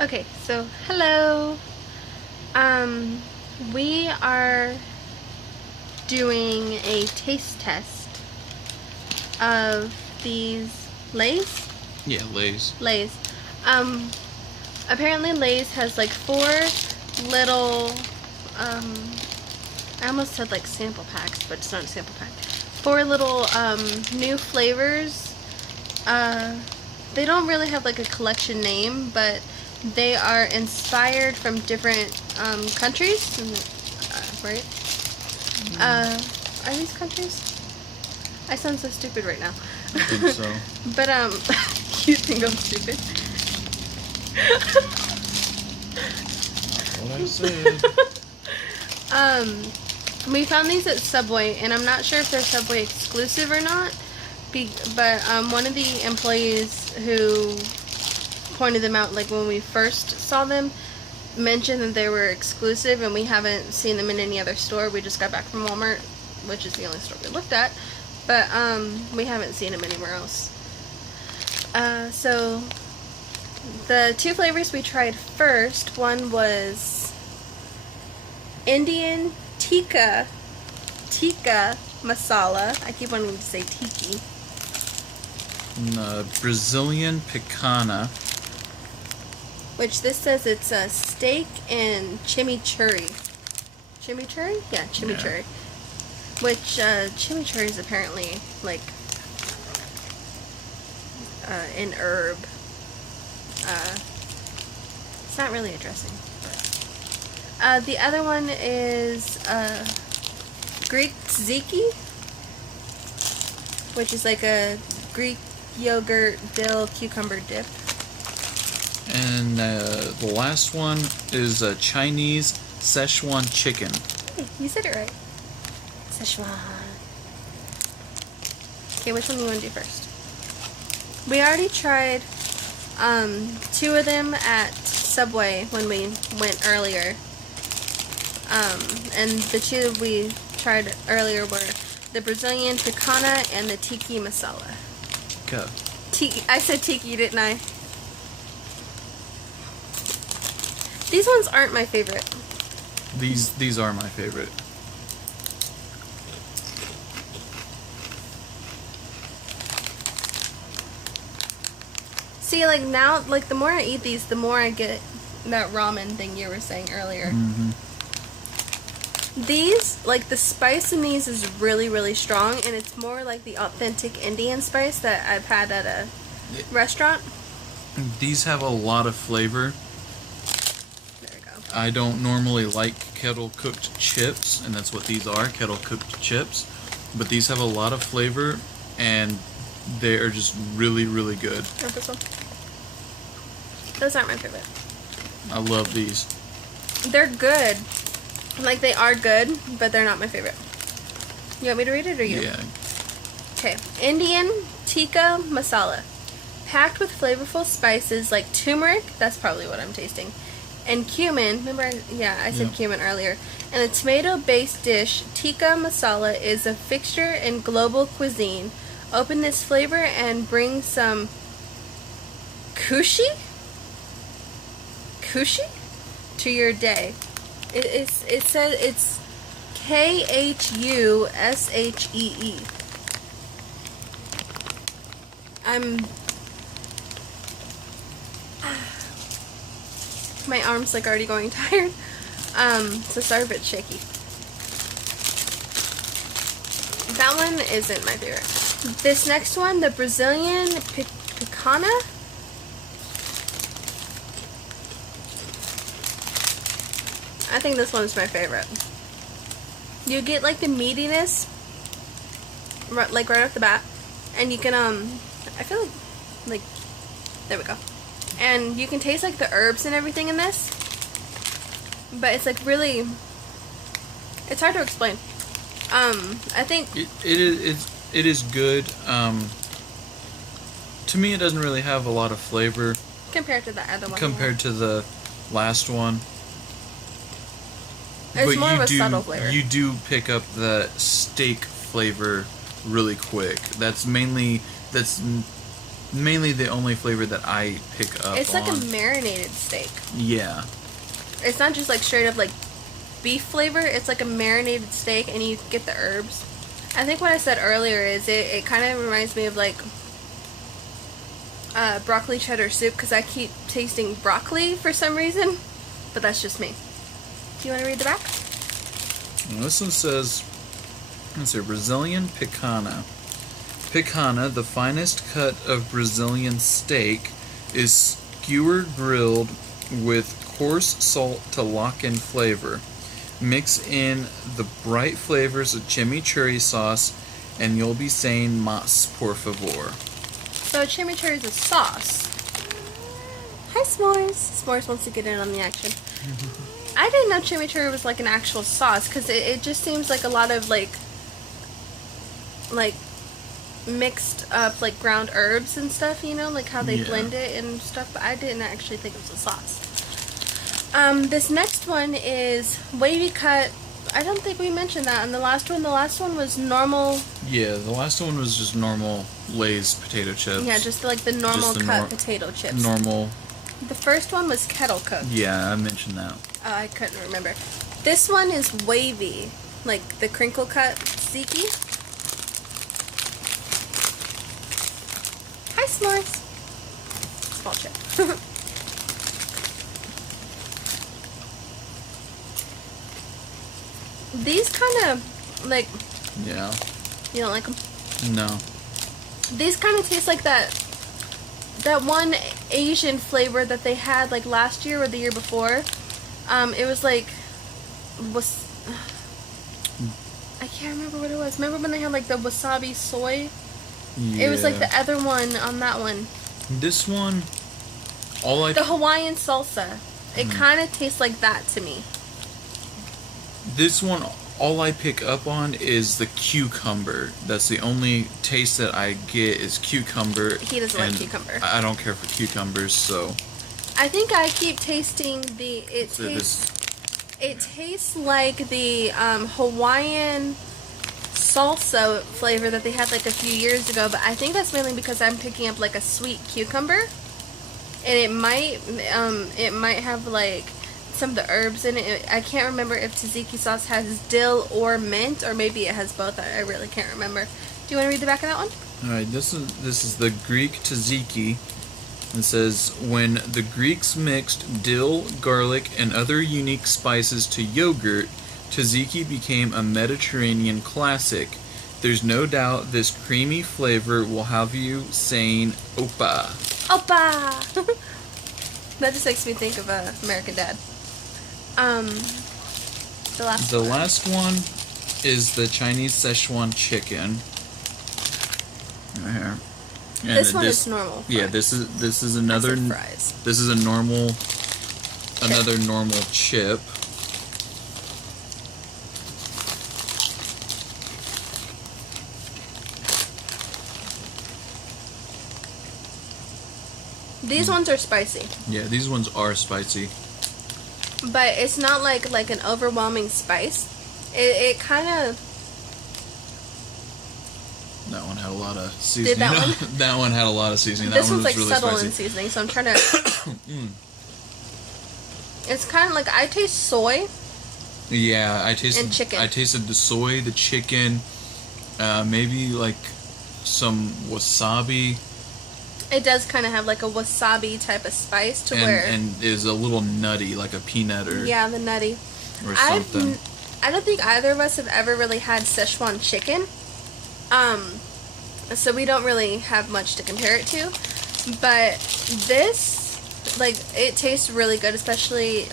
Okay, so hello. Um, we are doing a taste test of these Lay's. Yeah, Lay's. Lay's. Um, Apparently Lay's has like four little. Um, I almost said like sample packs, but it's not a sample pack. Four little new flavors. Uh, they don't really have like a collection name, but they are inspired from different countries, right? Uh, are these countries? I sound so stupid right now. I think so. But you think I'm stupid? Not what I said. We found these at Subway, and I'm not sure if they're Subway exclusive or not. But one of the employees who pointed them out, like when we first saw them, mentioned that they were exclusive, and we haven't seen them in any other store. We just got back from Walmart, which is the only store we looked at, but we haven't seen them anywhere else. So the two flavors we tried first, one was Indian tikka masala. I keep wanting to say tiki. Brazilian picana. Which this says it's a steak and chimichurri. Chimichurri? Yeah, chimichurri. Yeah. Which chimichurri is apparently like an herb. It's not really a dressing. But. The other one is Greek tzatziki, which is like a Greek yogurt dill cucumber dip. And the last one is a Chinese Szechuan chicken. Hey, you said it right. Szechuan. Okay, which one do you want to do first? We already tried two of them at Subway when we went earlier. And the two we tried earlier were the Brazilian picana and the tiki masala. Go. Tiki. I said tiki, didn't I? These ones aren't my favorite. These are my favorite. See, like now, like the more I eat these, the more I get that ramen thing you were saying earlier. Mm-hmm. These, like the spice in these is really, really strong, and it's more like the authentic Indian spice that I've had at a restaurant. These have a lot of flavor. There we go. I don't normally like kettle cooked chips, and that's what these are, kettle cooked chips. But these have a lot of flavor, and they are just really, really good. Or this one. Those aren't my favorite. I love these. They're good. Like, they are good, but they're not my favorite. You want me to read it or you? Yeah. Okay. Indian tikka masala. Packed with flavorful spices like turmeric, that's probably what I'm tasting, and cumin. Remember, I said cumin earlier. And a tomato-based dish, tikka masala is a fixture in global cuisine. Open this flavor and bring some kushi to your day. It says it's KHUSHEE. My arm's like already going tired. So sorry if it's shaky. That one isn't my favorite. This next one, the Brazilian picana. I think this one's my favorite. You get like the meatiness, like right off the bat, and you can I feel like there we go, and you can taste like the herbs and everything in this, but it's like really, it's hard to explain. I think it is good. To me, it doesn't really have a lot of flavor compared to the other one. Compared to the last one. It's but more of a subtle flavor. You do pick up the steak flavor really quick. That's mainly the only flavor that I pick up It's like on. a marinated steak. Yeah. It's not just like straight up like beef flavor. It's like a marinated steak, and you get the herbs. I think what I said earlier is it kind of reminds me of like broccoli cheddar soup, because I keep tasting broccoli for some reason, but that's just me. Do you want to read the back? Well, this one says, let's see, Brazilian picanha. Picanha, the finest cut of Brazilian steak, is skewer grilled with coarse salt to lock in flavor. Mix in the bright flavors of chimichurri sauce, and you'll be saying mas, por favor. So chimichurri is a sauce. Hi, S'mores. S'mores wants to get in on the action. I didn't know chimichurri was like an actual sauce, because it just seems like a lot of like mixed up like ground herbs and stuff, you know, like how they blend it and stuff, but I didn't actually think it was a sauce. This next one is wavy cut. I don't think we mentioned that in the last one. The last one was normal. Yeah, the last one was just normal Lay's potato chips. Yeah, just like the normal Just the cut potato chips. Normal. The first one was kettle cooked. Yeah, I mentioned that. I couldn't remember. This one is wavy, like the crinkle cut tzatziki. Hi, S'mores. Small chip. These kind of, like, Yeah. you don't like them? No. These kind of taste like that one Asian flavor that they had, like, last year or the year before. It was, like, I can't remember what it was. Remember when they had, like, the wasabi soy? Yeah. It was, like, the other one on that one. This one, The Hawaiian salsa. It kind of tastes like that to me. This one, all I pick up on is the cucumber. That's the only taste that I get is cucumber. He doesn't like and cucumber. I don't care for cucumbers, so. I think I keep tasting it tastes like the Hawaiian salsa flavor that they had like a few years ago, but I think that's mainly because I'm picking up like a sweet cucumber, and it might have like some of the herbs in it. I can't remember if tzatziki sauce has dill or mint, or maybe it has both. I really can't remember. Do you want to read the back of that one? All right, this is the Greek tzatziki. It says, when the Greeks mixed dill, garlic, and other unique spices to yogurt, tzatziki became a Mediterranean classic. There's no doubt this creamy flavor will have you saying "Opa." Opa! That just makes me think of American Dad. The last one is the Chinese Szechuan chicken. Right here. And this one is normal. Yeah, this is another. Fries. This is another normal chip. These ones are spicy. Yeah, these ones are spicy. But it's not like an overwhelming spice. It kind of. That one had a lot of seasoning. Did that one? That one had a lot of seasoning. This that one one's was like really subtle spicy. in seasoning, so I'm trying to. It's kind of like I taste soy. Yeah, I tasted And chicken. I tasted the soy, the chicken, maybe like some wasabi. It does kind of have like a wasabi type of spice to where. And is a little nutty, like a peanut or Yeah, the nutty. or something. I don't think either of us have ever really had Szechuan chicken. So we don't really have much to compare it to. But this, like, it tastes really good, especially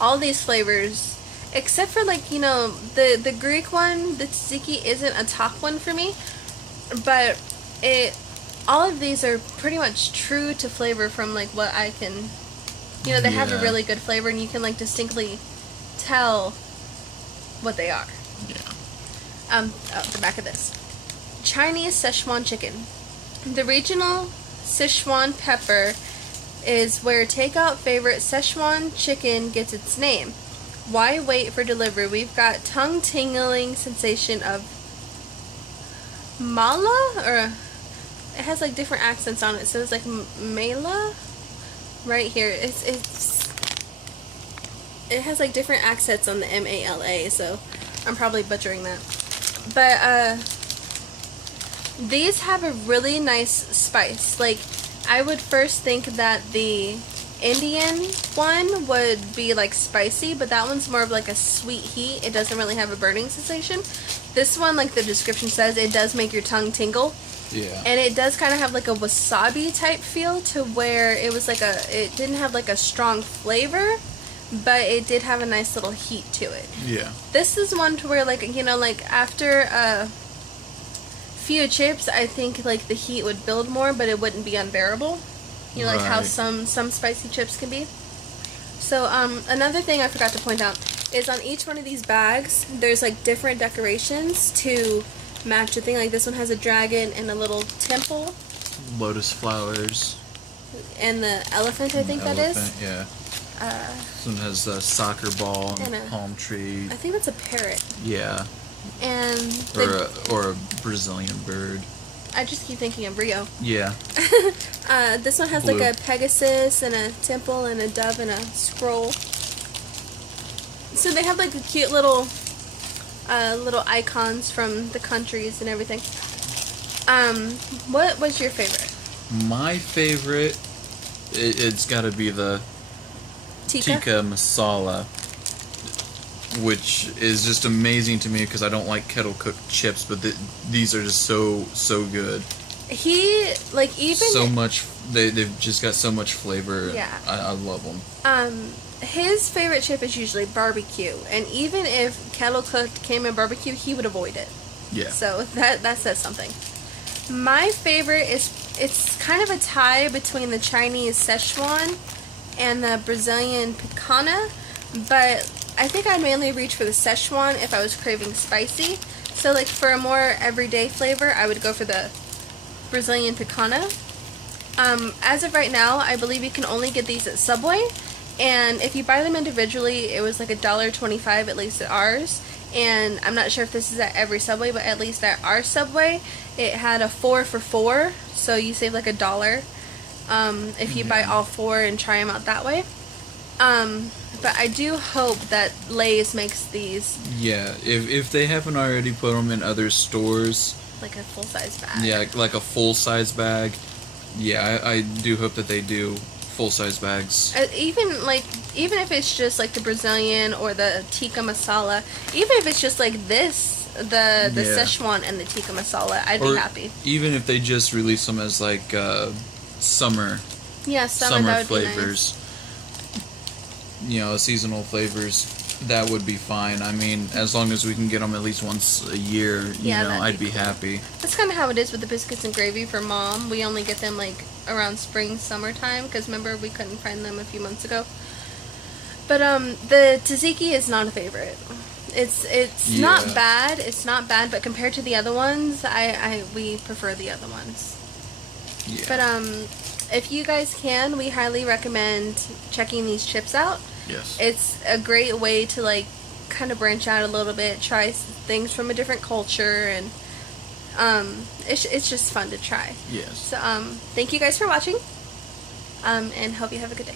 all these flavors. Except for, like, you know, the Greek one, the tzatziki isn't a top one for me. But all of these are pretty much true to flavor from, like, what I can, you know, they have a Yeah. really good flavor, and you can, like, distinctly tell what they are. Yeah. The back of this. Chinese Szechuan chicken. The regional Sichuan pepper is where takeout favorite Szechuan chicken gets its name. Why wait for delivery? We've got tongue-tingling sensation of mala, it has like different accents on it. So it's like Mela right here. It has like different accents on the MALA, so I'm probably butchering that. But these have a really nice spice. Like, I would first think that the Indian one would be like spicy, but that one's more of like a sweet heat. It doesn't really have a burning sensation. This one, like the description says, it does make your tongue tingle. Yeah. And it does kind of have like a wasabi type feel, to where it was like it didn't have like a strong flavor, but it did have a nice little heat to it. Yeah. This is one to where, like, you know, like after a few chips, I think like the heat would build more, but it wouldn't be unbearable. You know, like how Right. some spicy chips can be. So another thing I forgot to point out is on each one of these bags, there's like different decorations to match the thing. Like this one has a dragon and a little temple, Lotus flowers. and the elephant, I think that is. Elephant, yeah. This one has a soccer ball and And a a- palm tree. I think that's a parrot. Yeah. And Or a Brazilian bird. I just keep thinking of Rio. Yeah. This one has Blue. like a Pegasus and a temple and a dove and a scroll. So they have like the cute little icons from the countries and everything. What was your favorite? My favorite, it's got to be the tikka masala, which is just amazing to me because I don't like kettle cooked chips, but these are just so good. He, like, even So much, they've just got so much flavor. Yeah. I love them. his favorite chip is usually barbecue, and even if kettle cooked came in barbecue, he would avoid it. Yeah. So that says something. My favorite is, it's kind of a tie between the Chinese Szechuan and the Brazilian picana, but I think I'd mainly reach for the Szechuan if I was craving spicy. So like for a more everyday flavor, I would go for the Brazilian picana. As of right now, I believe you can only get these at Subway, and if you buy them individually, it was like $1.25, at least at ours. And I'm not sure if this is at every Subway, but at least at our Subway, it had a 4 for $4, so you save like $1 if you buy all 4 and try them out that way. But I do hope that Lay's makes these Yeah, if they haven't already put them in other stores, like a full-size bag. yeah, like a full-size bag. Yeah, I do hope that they do full-size bags. Even if it's just like the Brazilian or the tikka masala, even if it's just like this, the Yeah. Szechuan and the tikka masala, I'd be Or happy. even if they just release them as like summer Yeah, summer that would be nice. flavors. You know, seasonal flavors, that would be fine. I mean, as long as we can get them at least once a year, you Yeah, know, that'd I'd be be cool. happy. That's kind of how it is with the biscuits and gravy for Mom. We only get them like around spring, summertime, because remember we couldn't find them a few months ago. But the tzatziki is not a favorite. It's Yeah. not bad. It's not bad, but compared to the other ones, we prefer the other ones. Yeah. But if you guys can, we highly recommend checking these chips out. Yes. It's a great way to like kind of branch out a little bit, try things from a different culture, and it's just fun to try. Yes. So thank you guys for watching, and hope you have a good day.